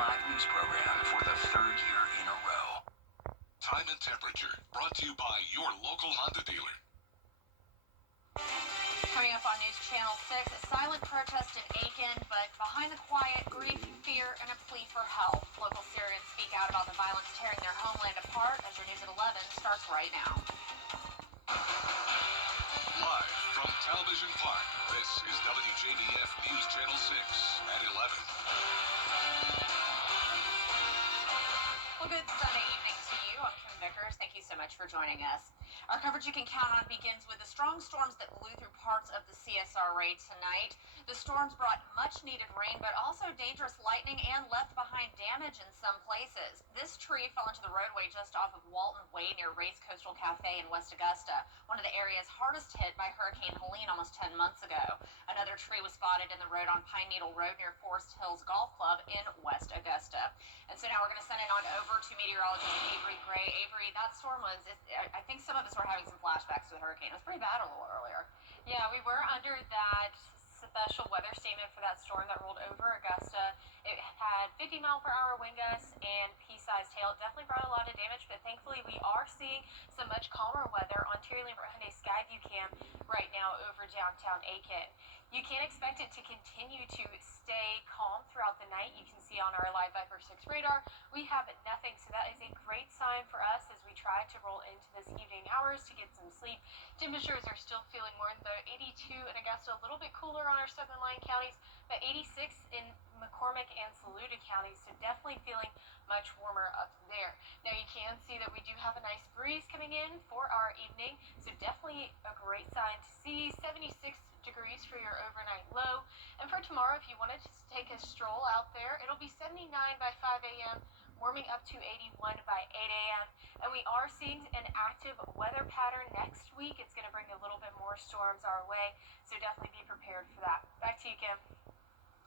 live news program for the third year in a row. Time and temperature, brought to you by your local Honda dealer. Coming up on News Channel 6, a silent protest in Aiken, but behind the quiet, grief, fear, and a plea for help. Local Syrians speak out about the violence tearing their homeland apart as your news at 11 starts right now. Live from Television Park, this is WJBF News Channel 6 at 11. Well, good Sunday evening to you. I'm Kim Vickers. Thank you so much for joining us. Our coverage you can count on begins with the strong storms that blew through parts of the CSRA tonight. The storms brought much-needed rain, but also dangerous lightning and left behind damage in some places. This tree fell into the roadway just off of Walton Way near Ray's Coastal Cafe in West Augusta, one of the areas hardest hit by Hurricane Helene almost 10 months ago. Another tree was spotted in the road on Pine Needle Road near Forest Hills Golf Club in West Augusta. And so now we're going to send it on over to meteorologist Avery Gray. Avery, that storm was, I think some of us were having some flashbacks to the hurricane. It was pretty bad a little earlier. Yeah, we were under that special weather statement for that storm that rolled over Augusta. It had 50-mile-per-hour wind gusts and pea-sized hail. It definitely brought a lot of damage, but thankfully we are seeing some much calmer weather on Terry Lambert Hyundai Skyview Cam right now over downtown Aiken. You can expect it to continue to stay calm throughout the night. You can see on our Live Viper 6 radar, we have nothing, so that is a great sign for us as we try to roll into this evening hours to get some sleep. Temperatures are still feeling more than 82 in Augusta, a little bit cooler on our southern line counties, but 86 in McCormick and Saluda counties, so definitely feeling much warmer up there. Now you can see that we do have a nice breeze coming in for our evening, so definitely a great sign to see. 76 degrees for your overnight low. And for tomorrow, if you wanted to take a stroll out there, it'll be 79 by 5 a.m., warming up to 81 by 8 a.m. And we are seeing an active weather pattern next week. It's going to bring a little bit more storms our way, so definitely be prepared for that. Back to you, Kim.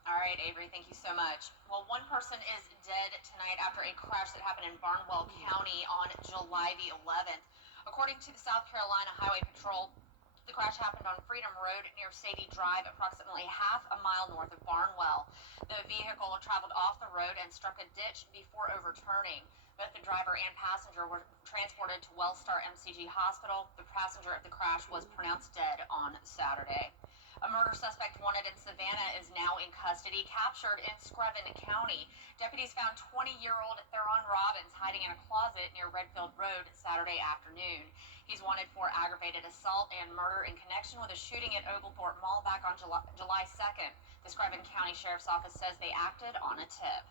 All right, Avery, thank you so much. Well, one person is dead tonight after a crash that happened in Barnwell County on July the 11th. According to the South Carolina Highway Patrol, the crash happened on Freedom Road near Sadie Drive, approximately half a mile north of Barnwell. The vehicle traveled off the road and struck a ditch before overturning. Both the driver and passenger were transported to Wellstar MCG Hospital. The passenger of the crash was pronounced dead on Saturday. A murder suspect wanted in Savannah is now in custody, captured in Screven County. Deputies found 20-year-old Theron Robbins hiding in a closet near Redfield Road Saturday afternoon. He's wanted for aggravated assault and murder in connection with a shooting at Oglethorpe Mall back on July 2nd. The Screven County Sheriff's Office says they acted on a tip.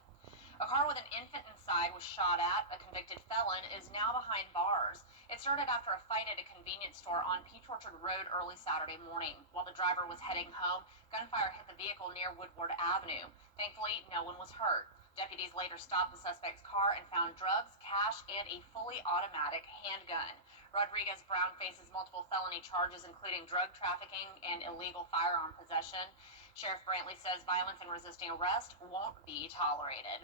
A car with an infant inside was shot at. A convicted felon is now behind bars. It started after a fight at a convenience store on Peach Orchard Road early Saturday morning. While the driver was heading home, gunfire hit the vehicle near Woodward Avenue. Thankfully, no one was hurt. Deputies later stopped the suspect's car and found drugs, cash, and a fully automatic handgun. Rodriguez Brown faces multiple felony charges, including drug trafficking and illegal firearm possession. Sheriff Brantley says violence and resisting arrest won't be tolerated.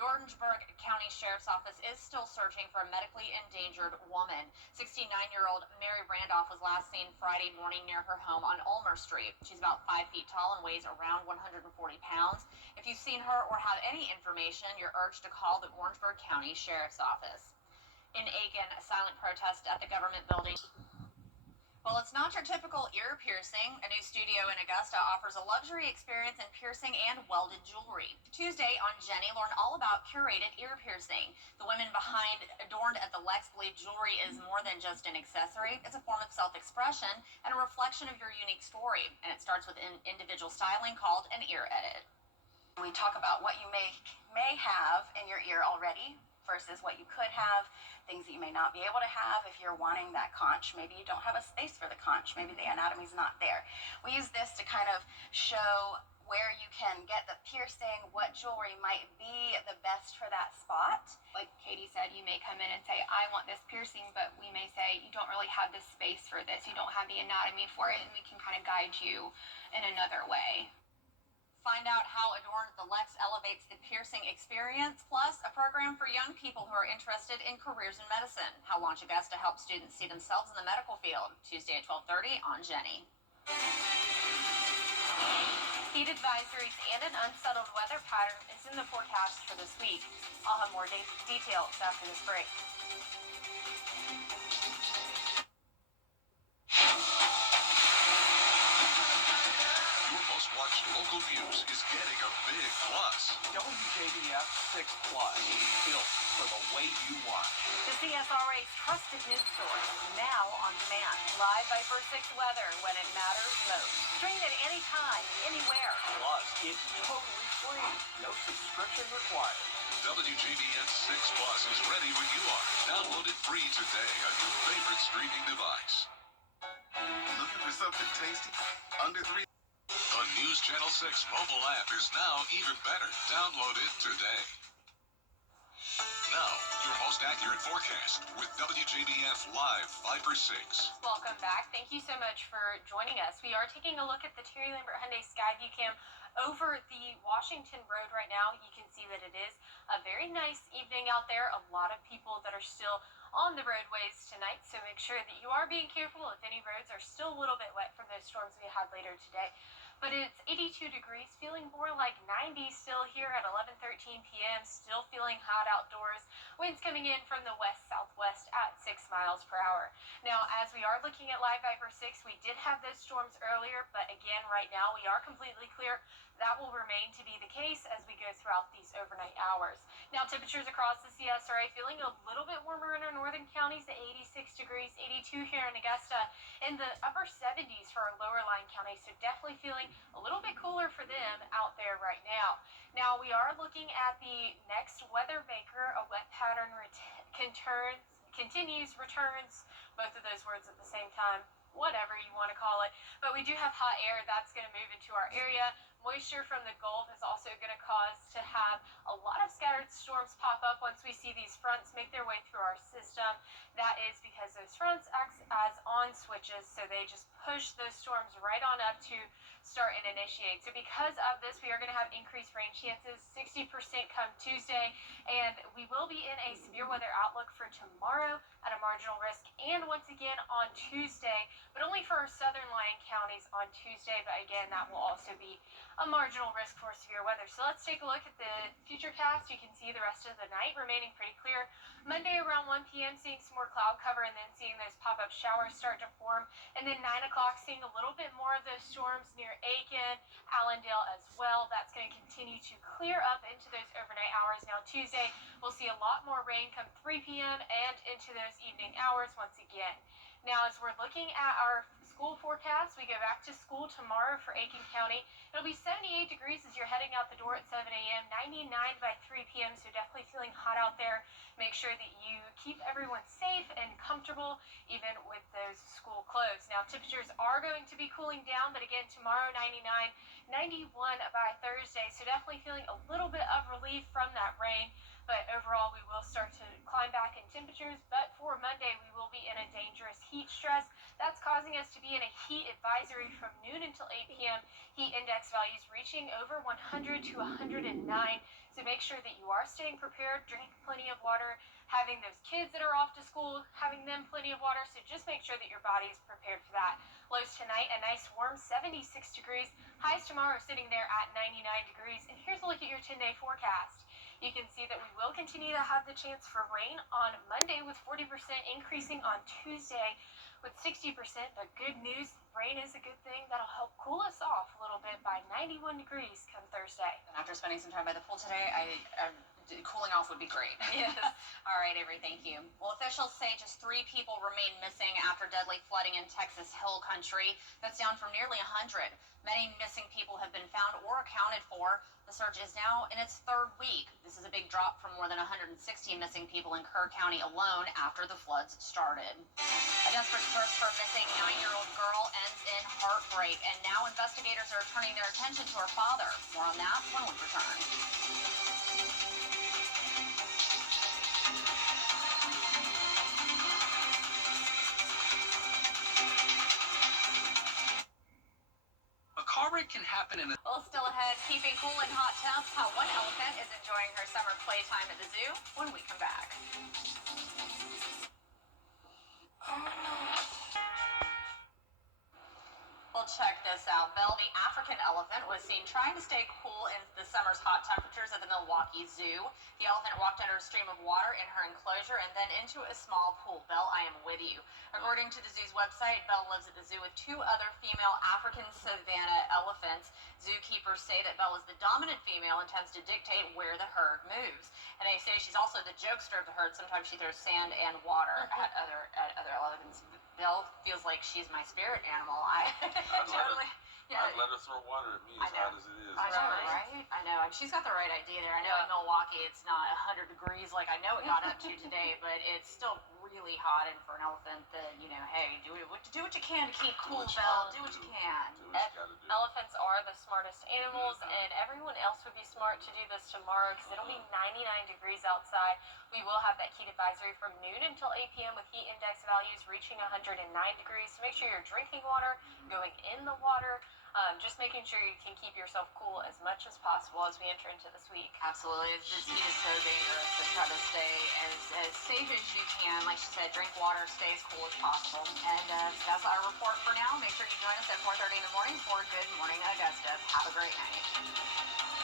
The Orangeburg County Sheriff's Office is still searching for a medically endangered woman. 69-year-old Mary Randolph was last seen Friday morning near her home on Ulmer Street. She's about 5 feet tall and weighs around 140 pounds. If you've seen her or have any information, you're urged to call the Orangeburg County Sheriff's Office. In Aiken, a silent protest at the government building. Well, it's not your typical ear piercing. A new studio in Augusta offers a luxury experience in piercing and welded jewelry. Tuesday on Jenny, learn all about curated ear piercing. The women behind Adorned at the Lex believe jewelry is more than just an accessory. It's a form of self-expression and a reflection of your unique story. And it starts with an individual styling called an ear edit. We talk about what you may have in your ear already versus what you could have, things that you may not be able to have if you're wanting that conch. Maybe you don't have a space for the conch. Maybe the anatomy's not there. We use this to kind of show where you can get the piercing, what jewelry might be the best for that spot. Like Katie said, you may come in and say, I want this piercing, but we may say, you don't really have the space for this. You don't have the anatomy for it, and we can kind of guide you in another way. Find out how Adorned the Lex elevates the piercing experience, plus a program for young people who are interested in careers in medicine. How Launch Augusta helps students see themselves in the medical field. Tuesday at 12:30 on Jenny. Heat advisories and an unsettled weather pattern is in the forecast for this week. I'll have more details after this break. Your most watched local news is getting a big plus. WJBF 6 Plus, built for the way you watch. The CSRA's trusted news source, now on demand. Live Viper 6 weather when it matters most. Stream it anytime, anywhere. Plus, it's totally free. No subscription required. WJBF 6 Plus is ready when you are. Download it free today on your favorite streaming device. Looking for something tasty? Under 3. The News Channel 6 mobile app is now even better. Download it today. Now, your most accurate forecast with WJBF Live Viper 6. Welcome back. Thank you so much for joining us. We are taking a look at the Terry Lambert Hyundai Skyview Cam over the Washington Road right now. You can see that it is a very nice evening out there. A lot of people that are still on the roadways tonight, so make sure that you are being careful if any roads are still a little bit wet from those storms we had later today. But it's 82 degrees, feeling more like 90 still here at 11:13 p.m. Still feeling hot outdoors. Winds coming in from the west-southwest at 6 miles per hour. Now, as we are looking at Live Viper 6, we did have those storms earlier, but again, right now, we are completely clear. That will remain to be the case as we go throughout these overnight hours. Now, temperatures across the CSRA feeling a little bit warmer in our northern counties at 86 degrees, 82 here in Augusta, in the upper 70s for our lower line counties, so definitely feeling a little bit cooler for them out there right now. Now, we are looking at the next weather maker. A wet pattern continues, returns, both of those words at the same time, whatever you want to call it. But we do have hot air that's going to move into our area. Moisture from the Gulf is also going to cause to have a lot of scattered storms pop up once we see these fronts make their way through our system. That is because those fronts act as on switches, so they just push those storms right on up to start and initiate. So because of this, we are going to have increased rain chances, 60% come Tuesday, and we will be in a severe weather outlook for tomorrow at a marginal risk, and once again on Tuesday, but only for our southern lying counties on Tuesday. But again, that will also be a marginal risk for severe weather. So let's take a look at the future cast. You can see the rest of the night remaining pretty clear. Monday around 1 p.m. seeing some more cloud cover and then seeing those pop-up showers start to form. And then 9 o'clock seeing a little bit more of those storms near Aiken, Allendale as well. That's going to continue to clear up into those overnight hours. Now Tuesday, we'll see a lot more rain come 3 p.m. and into those evening hours once again. Now, as we're looking at our school forecast, we go back to school tomorrow for Aiken County. It'll be 78 degrees as you're heading out the door at 7 a.m., 99 by 3 p.m., so definitely feeling hot out there. Make sure that you keep everyone safe and comfortable, even with those school closed. Now, temperatures are going to be cooling down, but again, tomorrow 99, 91 by Thursday, so definitely feeling a little bit of relief from that rain. But overall, we will start to climb back in temperatures. But for Monday, we will be in a dangerous heat stress. That's causing us to be in a heat advisory from noon until 8 p.m. Heat index values reaching over 100 to 109. So make sure that you are staying prepared, drinking plenty of water, having those kids that are off to school, having them plenty of water. So just make sure that your body is prepared for that. Lows tonight, a nice warm 76 degrees. Highs tomorrow sitting there at 99 degrees. And here's a look at your 10-day forecast. You can see that we will continue to have the chance for rain on Monday with 40% increasing on Tuesday with 60%. But good news, rain is a good thing. That'll help cool us off a little bit by 91 degrees come Thursday. And after spending some time by the pool today, cooling off would be great. Yes. All right, Avery, thank you. Well, officials say just 3 people remain missing after deadly flooding in Texas Hill Country. That's down from nearly 100. Many missing people have been found or accounted for. The search is now in its 3rd week. This is a big drop from more than 160 missing people in Kerr County alone after the floods started. A desperate search for a missing 9-year-old girl ends in heartbreak, and now investigators are turning their attention to her father. More on that when we return. Car wreck can happen in a... Well, still ahead, keeping cool in hot temps, how one elephant is enjoying her summer playtime at the zoo when we come back. Well, check this. this out. Belle, the African elephant, was seen trying to stay cool in the summer's hot temperatures at the Milwaukee Zoo. The elephant walked under a stream of water in her enclosure and then into a small pool. Belle, I am with you. According to the zoo's website, Belle lives at the zoo with 2 other female African savanna elephants. Zookeepers say that Belle is the dominant female and tends to dictate where the herd moves. And they say she's also the jokester of the herd. Sometimes she throws sand and water at other elephants. Belle feels like she's my spirit animal. I'd let her throw water at me as hot as it is. I know, right? I know. And she's got the right idea there. I know in Milwaukee it's not 100 degrees like I know it got up to today, but it's still really hot. And for an elephant, then, hey, do what you can to keep cool, Belle. Do what you can. Do what you gotta do. Elephants are the smartest animals, and everyone else would be smart to do this tomorrow because it'll be 99 degrees outside. We will have that heat advisory from noon until 8 p.m. with heat index values reaching 109 degrees. So make sure you're drinking water, going in the water, just making sure you can keep yourself cool as much as possible as we enter into this week. Absolutely. This heat is so dangerous, so try to stay as safe as you can. Like she said, drink water, stay as cool as possible. And that's our report for now. Make sure you join us at 4:30 in the morning for Good Morning Augusta. Have a great night.